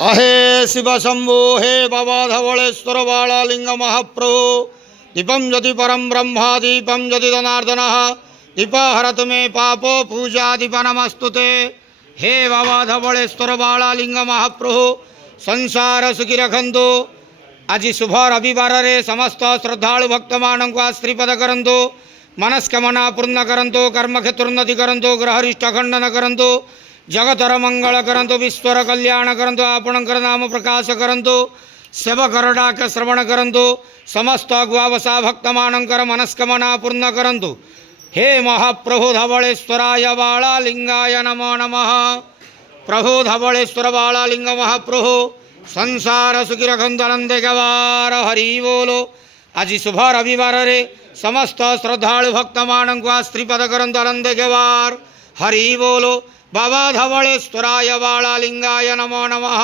अहे शिव शंभो हे बाबा धवळेश्वर बाळालिंग महाप्रभु दीपम ज्योति परम ब्रह्मा दीपम ज्योति जनार्दन दीप हरत मे पाप पूजा दीप नमस्तुते। हे बाबा धवळेश्वर बाळालिंग महाप्रभु संसार सुखी रखंतु। आज शुभ रविवार रे समस्त श्रद्धालु भक्त मानक श्रीपद करंतु। मनस्कामना पूर्ण करंतु। कर्मक्षेत्रोन्नति करंतु। ग्रहरिष्ट खंडन करंतु। जगतर मंगल करंतु। विश्वर कल्याण करंतु। आपणकर नाम प्रकाश करंतु। सेवकर डाक श्रवण करंतु। समस्त गुआवसा भक्त मानकर मनस्कामना पूर्ण करंतु। हे महाप्रभु धवळेश्वराय बाळालिंगाय नमो नमः। प्रभु धवळेश्वर बाळालिंग महाप्रभु संसार सुखी रखंतु। आनंद गवार हरि बोलो। आज शुभ रविवार रे समस्त श्रद्धालु भक्त मानक श्रीपद करंतु। आनंद गवार हरि बोलो। बाबा धवळेश्वराय बाळालिंगाय नमो नमः।